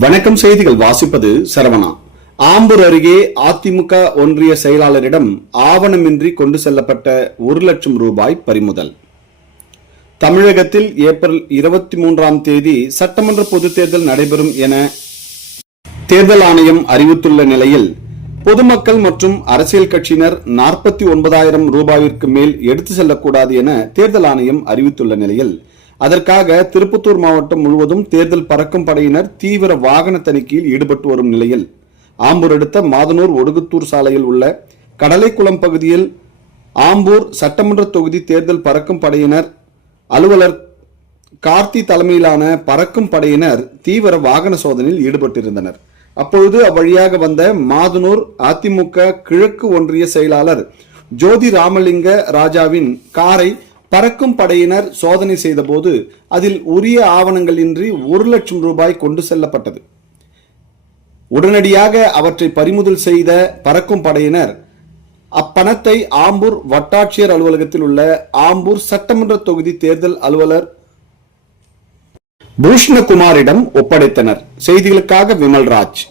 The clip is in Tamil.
வணக்கம். செய்திகள் வாசிப்பது சரவணா. ஆம்பூர் அருகே அதிமுக ஒன்றிய செயலாளரிடம் ஆவணமின்றி கொண்டு செல்லப்பட்ட 1 லட்சம் ரூபாய் பறிமுதல். தமிழகத்தில் ஏப்ரல் 23ஆம் தேதி சட்டமன்ற பொதுத் தேர்தல் நடைபெறும் என தேர்தல் ஆணையம் அறிவித்துள்ள நிலையில் பொதுமக்கள் மற்றும் அரசியல் கட்சியினர் 49,000 ரூபாயிற்கு மேல் எடுத்து செல்லக்கூடாது என தேர்தல் ஆணையம் அறிவித்துள்ள நிலையில் அதற்காக திருப்பத்தூர் மாவட்டம் முழுவதும் தேர்தல் பறக்கும் படையினர் தீவிர வாகன தணிக்கையில் ஈடுபட்டு வரும் நிலையில் ஆம்பூர் அடுத்த மாதனூர் ஒடுகுத்தூர் சாலையில் உள்ள கடலைக்குளம் பகுதியில் ஆம்பூர் சட்டமன்ற தொகுதி தேர்தல் பறக்கும் படையினர் அலுவலர் கார்த்தி தலைமையிலான பறக்கும் படையினர் தீவிர வாகன சோதனையில் ஈடுபட்டிருந்தனர். அப்பொழுது அவ்வழியாக வந்த மாதனூர் அதிமுக கிழக்கு ஒன்றிய செயலாளர் ஜோதி ராமலிங்க ராஜாவின் காரை பறக்கும் படையினர் சோதனை செய்தபோது அதில் உரிய ஆவணங்கள் இன்றி 1 லட்சம் ரூபாய் கொண்டு செல்லப்பட்டது. உடனடியாக அவற்றை பறிமுதல் செய்த பறக்கும் படையினர் அப்பணத்தை ஆம்பூர் வட்டாட்சியர் அலுவலகத்தில் உள்ள ஆம்பூர் சட்டமன்ற தொகுதி தேர்தல் அலுவலர் பூஷ்ணகுமாரிடம் ஒப்படைத்தனர். செய்திகளுக்காக விமல்ராஜ்.